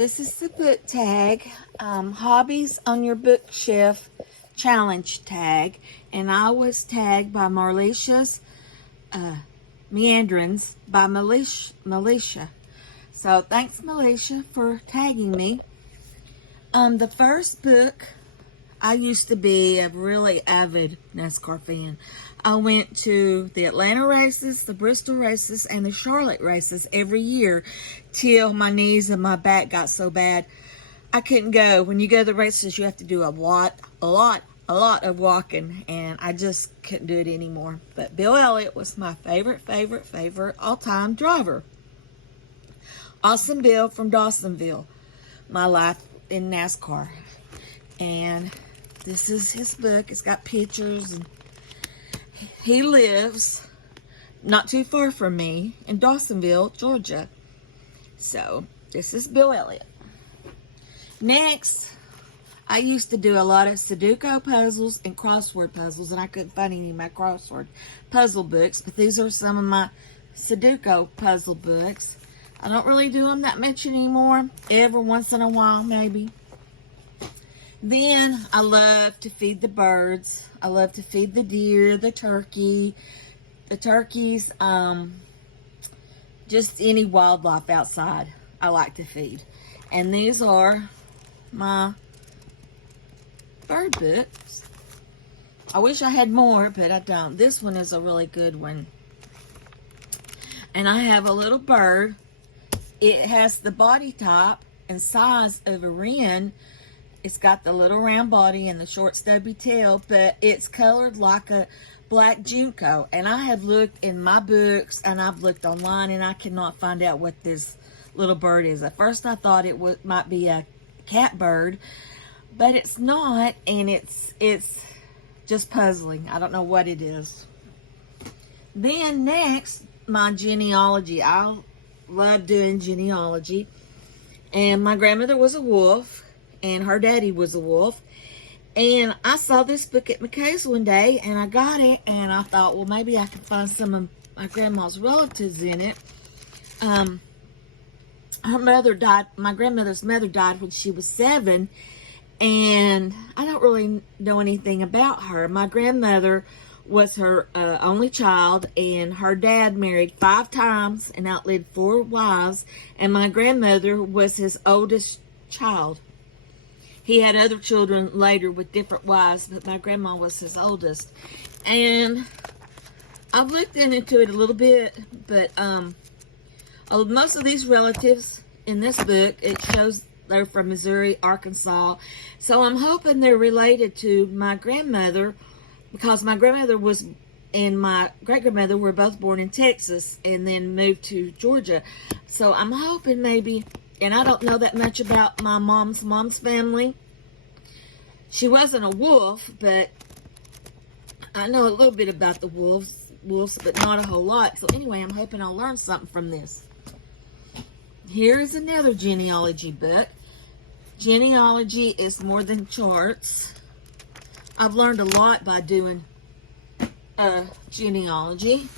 This is the book tag, Hobbies on Your Bookshelf Challenge tag. And I was tagged by Marlicia's Meanderings by Militia. So thanks, Militia, for tagging me. The first book, I used to be a really avid NASCAR fan. I went to the Atlanta races, the Bristol races, and the Charlotte races every year till my knees and my back got so bad I couldn't go. When you go to the races, you have to do a lot of walking, and I just couldn't do it anymore. But Bill Elliott was my favorite all-time driver. Awesome Bill from Dawsonville, my life in NASCAR. And this is his book. It's got pictures, and he lives not too far from me in Dawsonville, Georgia. So this is Bill Elliott. Next, I used to do a lot of Sudoku puzzles and crossword puzzles, and I couldn't find any of my crossword puzzle books, but these are some of my Sudoku puzzle books. I don't really do them that much anymore. Every once in a while, maybe. Then I love to feed the birds. I love to feed the deer, the turkeys, just any wildlife outside I like to feed. And these are my bird books. I wish I had more, but I don't. This one is a really good one. And I have a little bird. It has the body type and size of a wren. It's got the little round body and the short stubby tail, but it's colored like a black junco. And I have looked in my books and I've looked online, and I cannot find out what this little bird is. At first I thought it might be a catbird, but it's not, and it's just puzzling. I don't know what it is. Then next, my genealogy. I love doing genealogy. And my grandmother was a wolf, and her daddy was a wolf. And I saw this book at McKay's one day, and I got it, and I thought, well, maybe I can find some of my grandma's relatives in it. Her mother died, my grandmother's mother died when she was 7, and I don't really know anything about her. My grandmother was her only child, and her dad married 5 times and outlived 4 wives, and my grandmother was his oldest child. He had other children later with different wives, but my grandma was his oldest. And I've looked into it a little bit, but most of these relatives in this book, it shows they're from Missouri, Arkansas. So I'm hoping they're related to my grandmother, because my grandmother and my great-grandmother were both born in Texas and then moved to Georgia. So I'm hoping maybe, and I don't know that much about my mom's family. She wasn't a wolf, but I know a little bit about the wolves, but not a whole lot. So anyway, I'm hoping I'll learn something from this. Here is another genealogy book. Genealogy is more than charts. I've learned a lot by doing genealogy.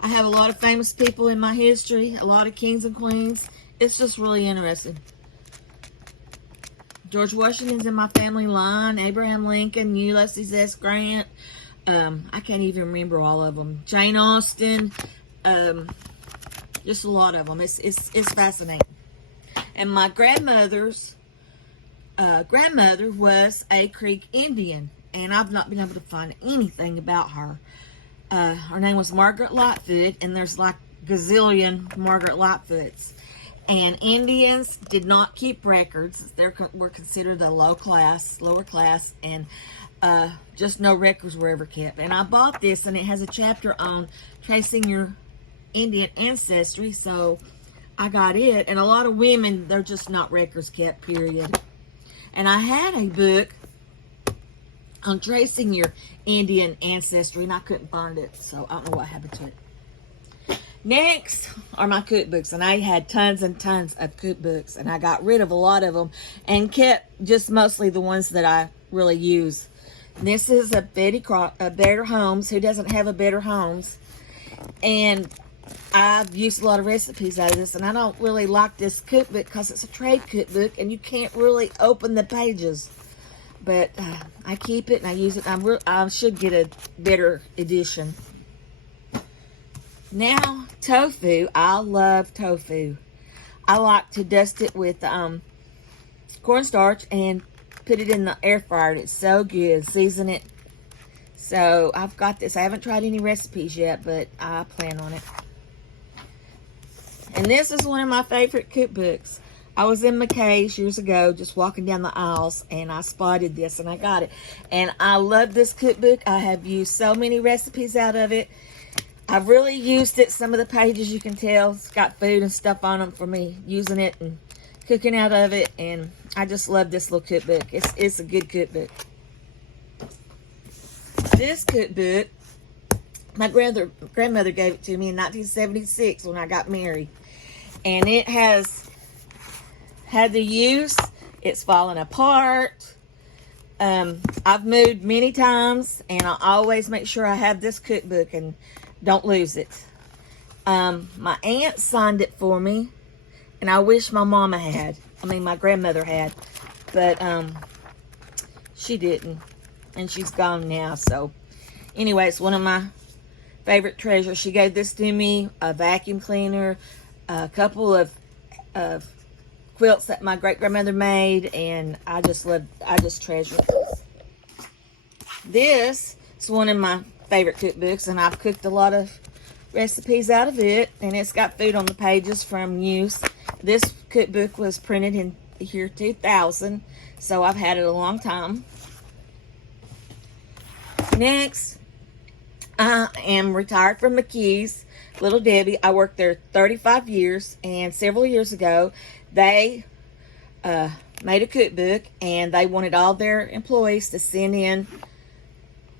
I have a lot of famous people in my history, a lot of kings and queens. It's just really interesting. George Washington's in my family line, Abraham Lincoln, Ulysses S. Grant. I can't even remember all of them. Jane Austen. Just a lot of them. It's fascinating. And my grandmother's grandmother was a Creek Indian, and I've not been able to find anything about her. Her name was Margaret Lightfoot, and there's like gazillion Margaret Lightfoots. And Indians did not keep records. They were considered a lower class, and just no records were ever kept. And I bought this, and it has a chapter on tracing your Indian ancestry, so I got it. And a lot of women, they're just not records kept, period. And I had a book on tracing your Indian ancestry, and I couldn't find it, so I don't know what happened to it. Next are my cookbooks, and I had tons and tons of cookbooks, and I got rid of a lot of them and kept just mostly the ones that I really use. This is a Better Homes. Who doesn't have a Better Homes? And I've used a lot of recipes out of this, and I don't really like this cookbook because it's a trade cookbook and you can't really open the pages. But I keep it and I use it. I should get a better edition. Now, tofu. I love tofu. I like to dust it with cornstarch and put it in the air fryer. It's so good. Season it. So I've got this. I haven't tried any recipes yet, but I plan on it. And this is one of my favorite cookbooks. I was in McKay's years ago, just walking down the aisles, and I spotted this, and I got it. And I love this cookbook. I have used so many recipes out of it. I've really used it. Some of the pages, you can tell, it's got food and stuff on them for me using it and cooking out of it. And I just love this little cookbook. It's a good cookbook. This cookbook, my grandmother gave it to me in 1976 when I got married. And it has had the use. It's fallen apart. I've moved many times, and I always make sure I have this cookbook and don't lose it. My aunt signed it for me, and I wish my mama had. My grandmother had, but she didn't, and she's gone now. So anyway, it's one of my favorite treasures. She gave this to me, a vacuum cleaner, a couple of quilts that my great-grandmother made, and I just treasure this. This is one of my favorite cookbooks, and I've cooked a lot of recipes out of it, and it's got food on the pages from use. This cookbook was printed in the year 2000, so I've had it a long time. Next, I am retired from McKee's Little Debbie. I worked there 35 years, and several years ago, they made a cookbook, and they wanted all their employees to send in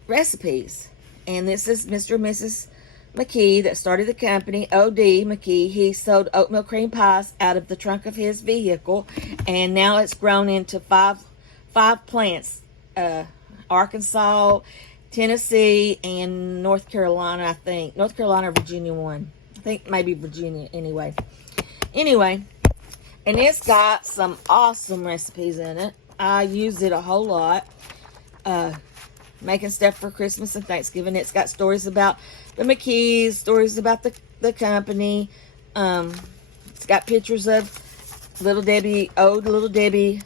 recipes. And this is Mr. and Mrs. McKee that started the company, O.D. McKee. He sold oatmeal cream pies out of the trunk of his vehicle, and now it's grown into five plants, Arkansas, Tennessee, and North Carolina, I think. North Carolina or Virginia one. I think maybe Virginia anyway. And it's got some awesome recipes in it. I use it a whole lot. Making stuff for Christmas and Thanksgiving. It's got stories about the McKees, stories about the company. It's got pictures of old Little Debbie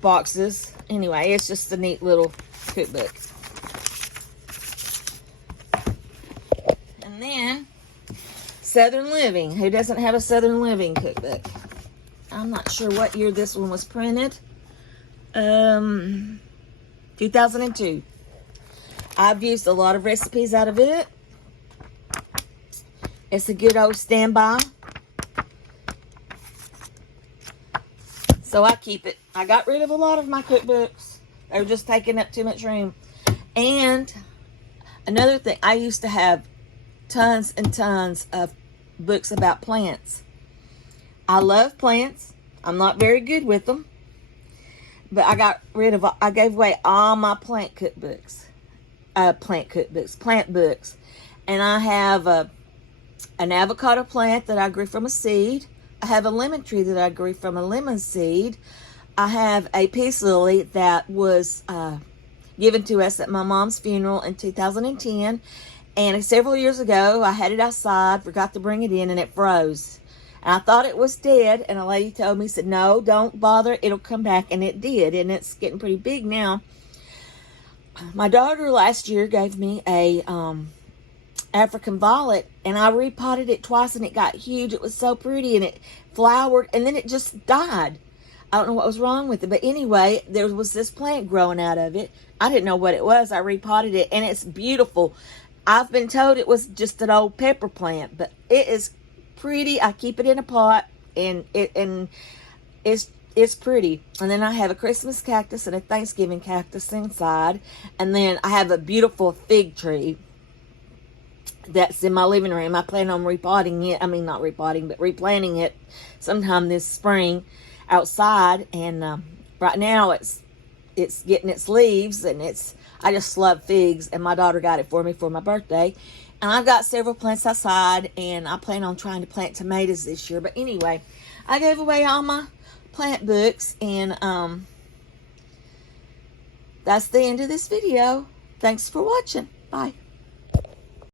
boxes. Anyway, it's just a neat little cookbook. And then, Southern Living. Who doesn't have a Southern Living cookbook? I'm not sure what year this one was printed. 2002. I've used a lot of recipes out of it. It's a good old standby. So I keep it. I got rid of a lot of my cookbooks. They were just taking up too much room. And another thing, I used to have tons and tons of books about plants. I love plants. I'm not very good with them. But I gave away all my plant books. And I have an avocado plant that I grew from a seed. I have a lemon tree that I grew from a lemon seed. I have a peace lily that was given to us at my mom's funeral in 2010. And several years ago, I had it outside, forgot to bring it in, and it froze. And I thought it was dead, and a lady told me, said, no, don't bother, it'll come back, and it did, and it's getting pretty big now. My daughter last year gave me a African violet, and I repotted it twice, and it got huge. It was so pretty, and it flowered, and then it just died. I don't know what was wrong with it, but anyway, there was this plant growing out of it. I didn't know what it was. I repotted it, and it's beautiful. I've been told it was just an old pepper plant, but it is pretty. I keep it in a pot, and it's pretty. And then I have a Christmas cactus and a Thanksgiving cactus inside, and then I have a beautiful fig tree that's in my living room. I plan on repotting it. Not repotting, but replanting it sometime this spring outside. And right now it's getting its leaves, and I just love figs, and my daughter got it for me for my birthday. And I've got several plants outside, and I plan on trying to plant tomatoes this year. But anyway, I gave away all my plant books, and that's the end of this video. Thanks for watching. Bye.